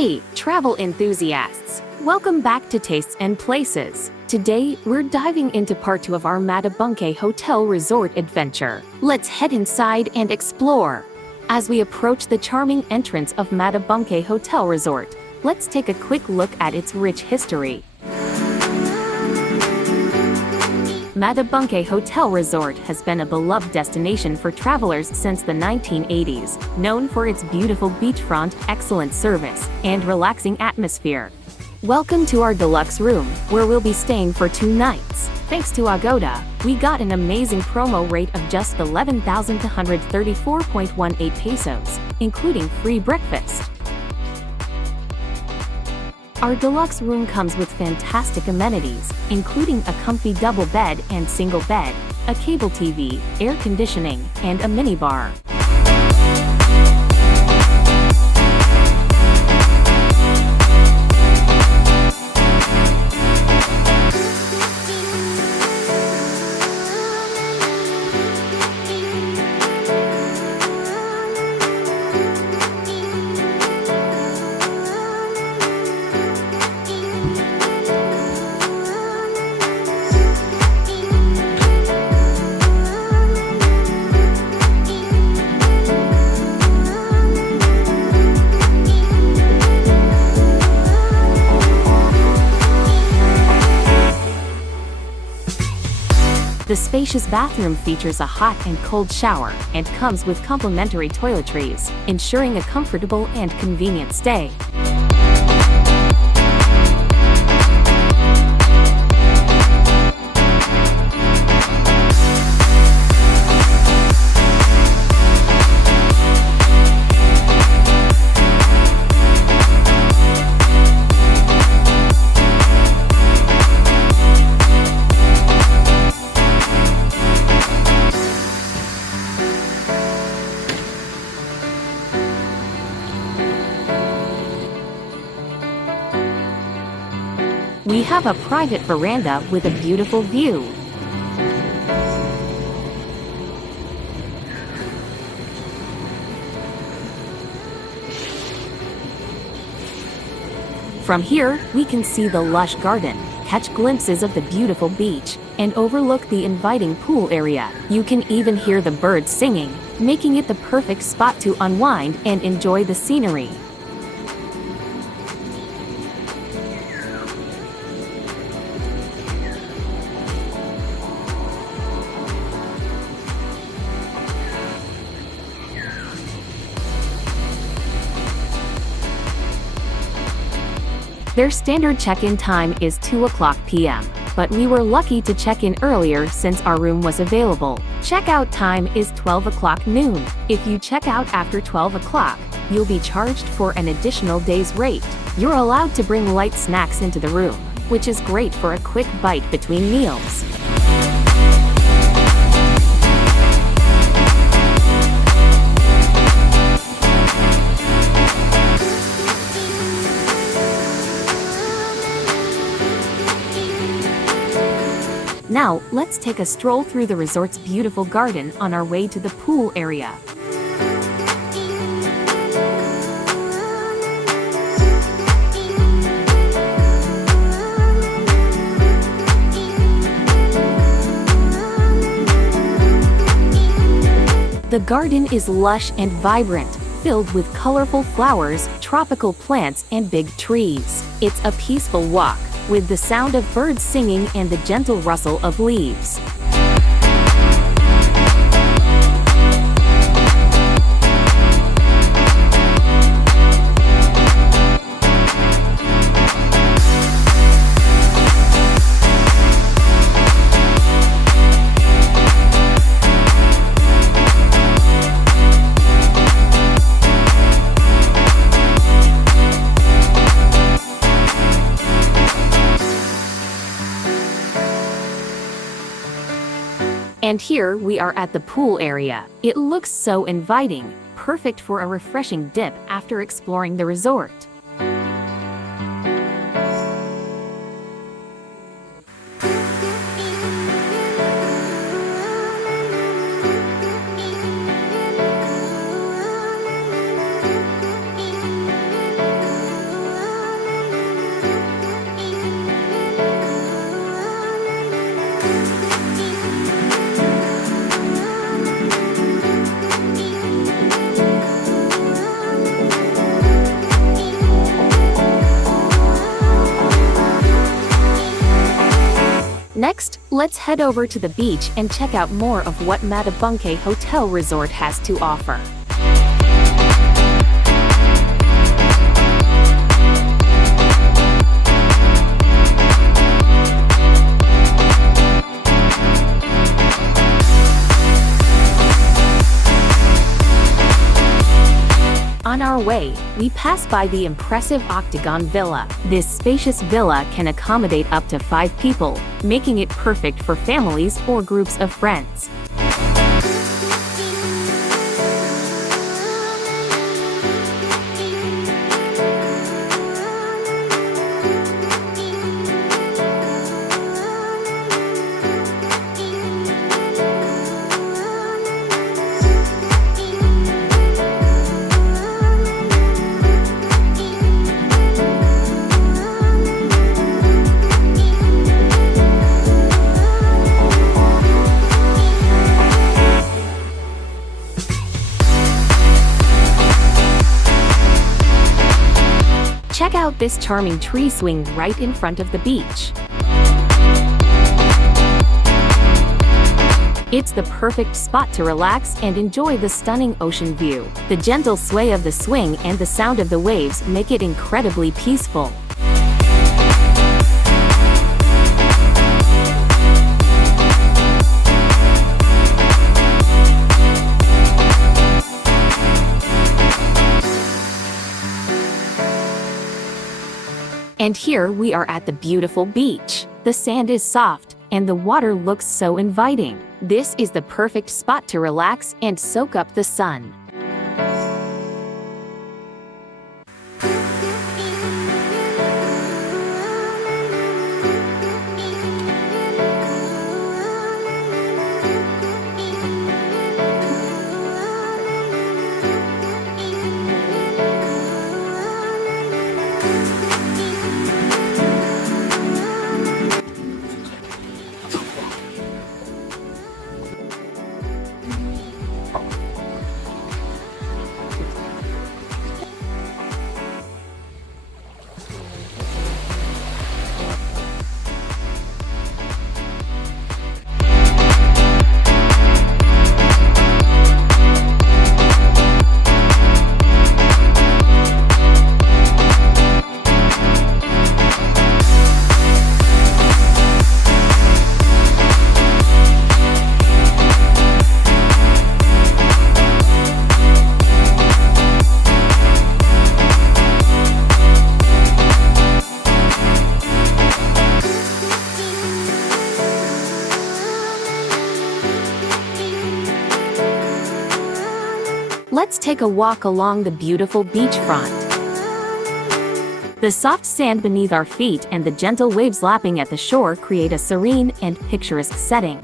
Hey, travel enthusiasts! Welcome back to Tastes and Places. Today, we're diving into part 2 of our Matabungkay Hotel Resort adventure. Let's head inside and explore. As we approach the charming entrance of Matabungkay Hotel Resort, let's take a quick look at its rich history. Matabungkay Hotel Resort has been a beloved destination for travelers since the 1980s, known for its beautiful beachfront, excellent service, and relaxing atmosphere. Welcome to our deluxe room, where we'll be staying for 2 nights. Thanks to Agoda, we got an amazing promo rate of just 11,234.18 pesos, including free breakfast. Our deluxe room comes with fantastic amenities, including a comfy double bed and single bed, a cable TV, air conditioning, and a minibar. The spacious bathroom features a hot and cold shower and comes with complimentary toiletries, ensuring a comfortable and convenient stay. We have a private veranda with a beautiful view. From here, we can see the lush garden, catch glimpses of the beautiful beach, and overlook the inviting pool area. You can even hear the birds singing, making it the perfect spot to unwind and enjoy the scenery. Their standard check-in time is 2:00 p.m., but we were lucky to check in earlier since our room was available. Checkout time is 12:00 noon. If you check out after 12:00, you'll be charged for an additional day's rate. You're allowed to bring light snacks into the room, which is great for a quick bite between meals. Now, let's take a stroll through the resort's beautiful garden on our way to the pool area. The garden is lush and vibrant, filled with colorful flowers, tropical plants, and big trees. It's a peaceful walk, with the sound of birds singing and the gentle rustle of leaves. And here we are at the pool area. It looks so inviting, perfect for a refreshing dip after exploring the resort. Next, let's head over to the beach and check out more of what Matabungkay Hotel Resort has to offer. On our way, we pass by the impressive Octagon Villa. This spacious villa can accommodate up to 5 people, making it perfect for families or groups of friends. Check out this charming tree swing right in front of the beach. It's the perfect spot to relax and enjoy the stunning ocean view. The gentle sway of the swing and the sound of the waves make it incredibly peaceful. And here we are at the beautiful beach. The sand is soft, and the water looks so inviting. This is the perfect spot to relax and soak up the sun. Let's take a walk along the beautiful beachfront. The soft sand beneath our feet and the gentle waves lapping at the shore create a serene and picturesque setting.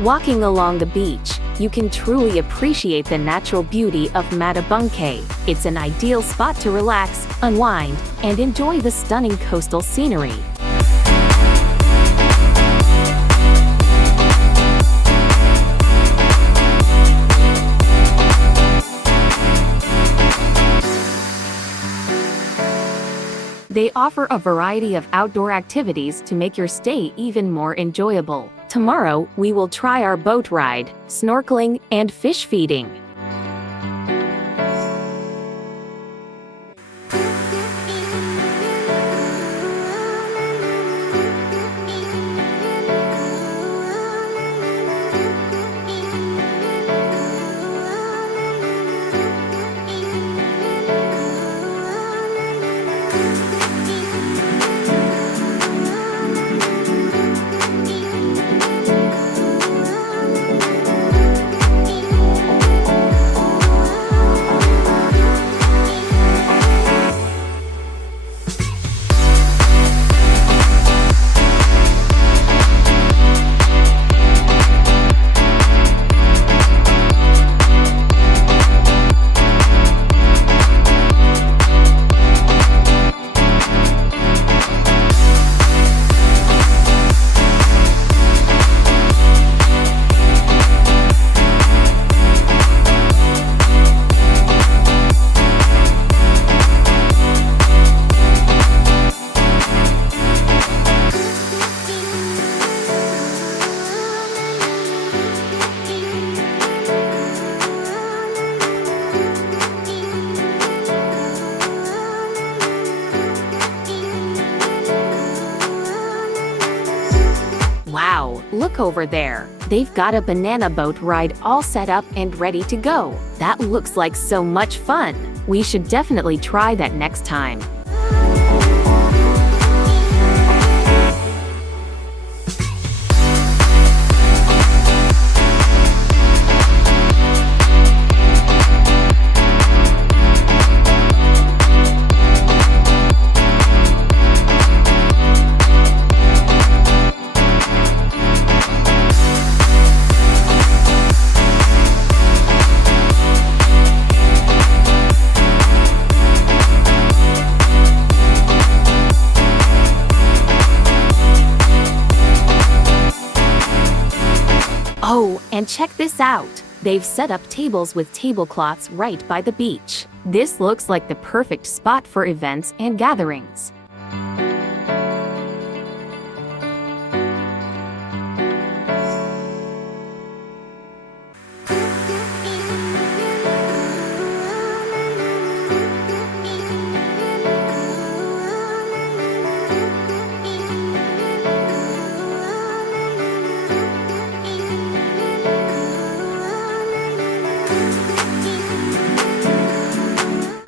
Walking along the beach, you can truly appreciate the natural beauty of Matabungkay. It's an ideal spot to relax, unwind, and enjoy the stunning coastal scenery. They offer a variety of outdoor activities to make your stay even more enjoyable. Tomorrow, we will try our boat ride, snorkeling, and fish feeding. Wow, look over there. They've got a banana boat ride all set up and ready to go. That looks like so much fun. We should definitely try that next time. Oh, and check this out. They've set up tables with tablecloths right by the beach. This looks like the perfect spot for events and gatherings.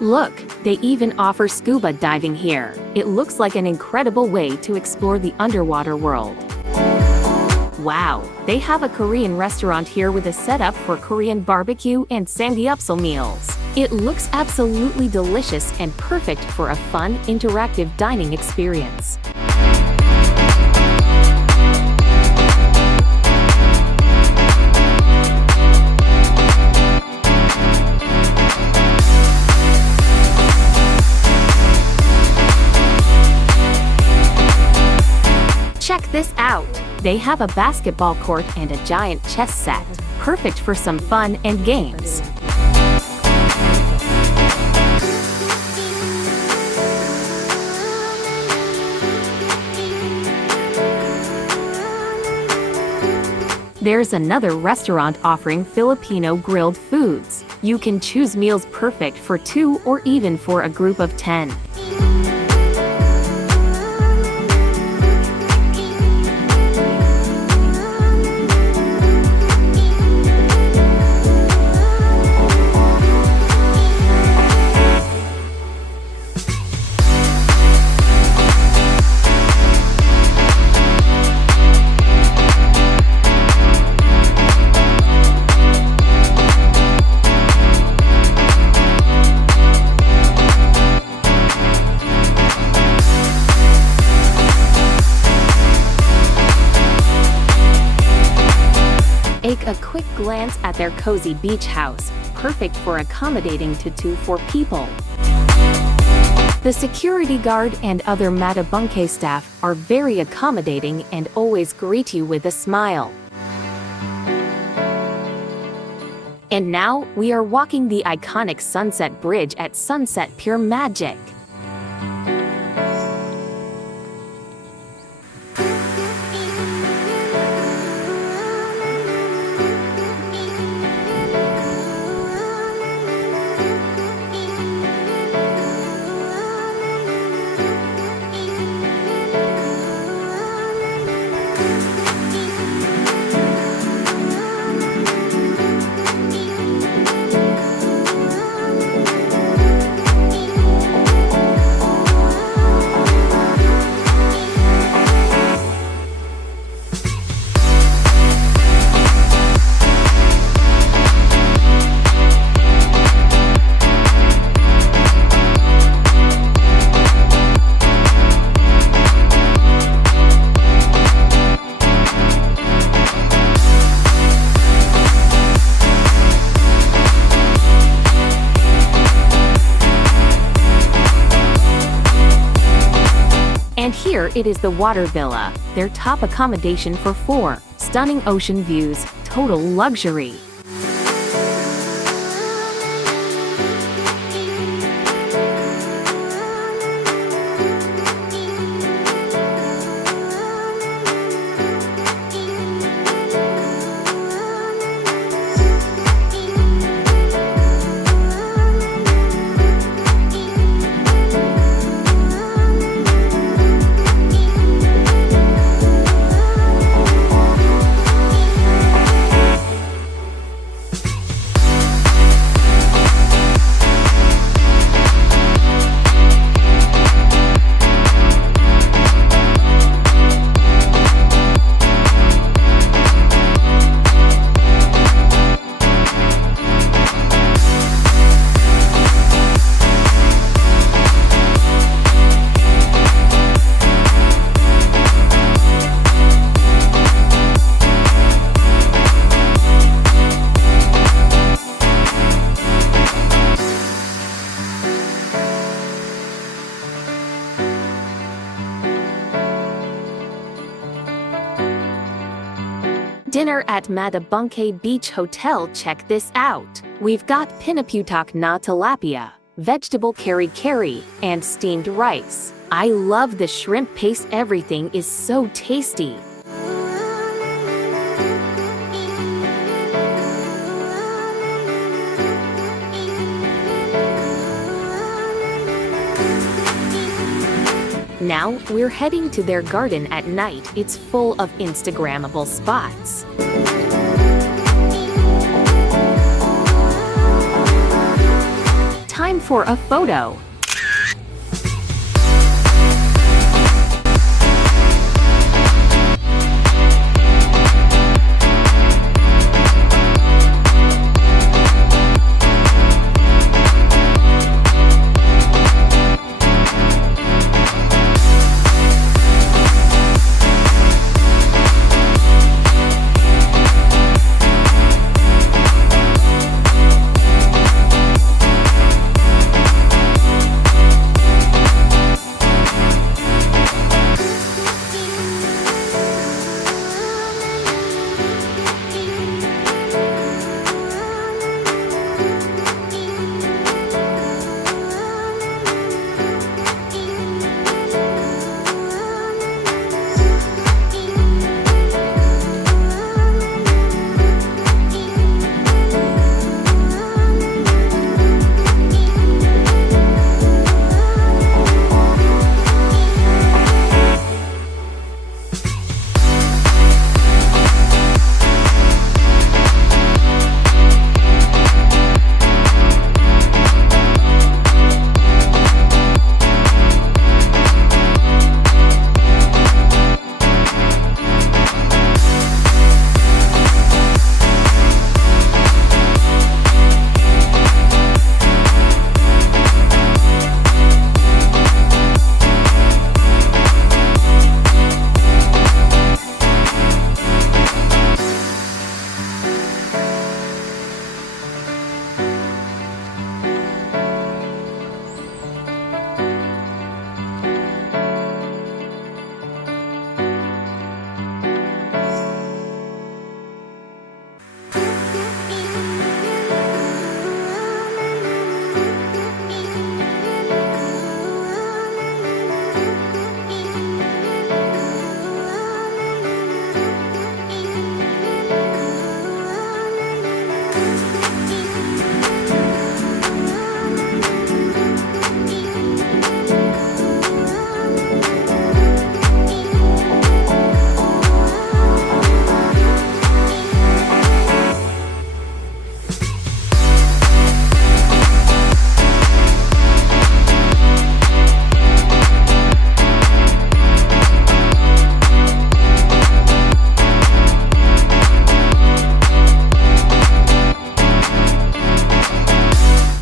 Look, they even offer scuba diving here. It looks like an incredible way to explore the underwater world. Wow, they have a Korean restaurant here with a setup for Korean barbecue and samgyeopsal meals. It looks absolutely delicious and perfect for a fun, interactive dining experience. Check this out! They have a basketball court and a giant chess set, perfect for some fun and games. There's another restaurant offering Filipino grilled foods. You can choose meals perfect for 2 or even for a group of 10. Take a quick glance at their cozy beach house, perfect for accommodating to 2-4 people. The security guard and other Matabungkay staff are very accommodating and always greet you with a smile. And now, we are walking the iconic Sunset Bridge at sunset, pure magic. And here it is, the Water Villa, their top accommodation for 4. Stunning ocean views, total luxury. Dinner at Matabungkay Beach Hotel. Check this out. We've got pinaputak na tilapia, vegetable kari-kari, and steamed rice. I love the shrimp paste. Everything is so tasty. Now, we're heading to their garden at night. It's full of Instagrammable spots. Time for a photo.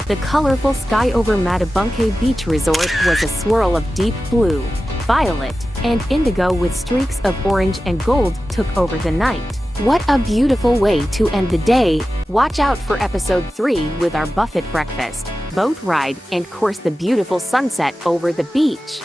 The colorful sky over Matabungkay Beach Resort was a swirl of deep blue, violet, and indigo with streaks of orange and gold took over the night. What a beautiful way to end the day! Watch out for episode 3 with our buffet breakfast, boat ride, and course the beautiful sunset over the beach.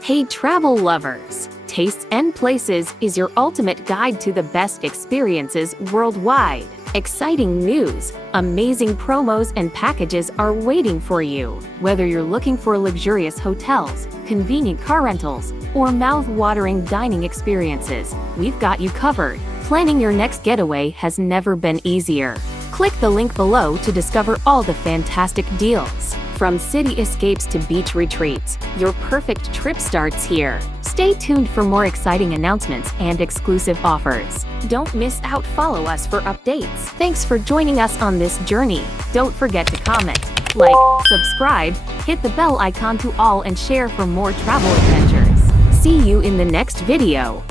Hey travel lovers! Tastes and Places is your ultimate guide to the best experiences worldwide. Exciting news, amazing promos and packages are waiting for you. Whether you're looking for luxurious hotels, convenient car rentals, or mouth-watering dining experiences, we've got you covered. Planning your next getaway has never been easier. Click the link below to discover all the fantastic deals. From city escapes to beach retreats, your perfect trip starts here. Stay tuned for more exciting announcements and exclusive offers. Don't miss out. Follow us for updates. Thanks for joining us on this journey. Don't forget to comment, like, subscribe, hit the bell icon to all and share for more travel adventures. See you in the next video.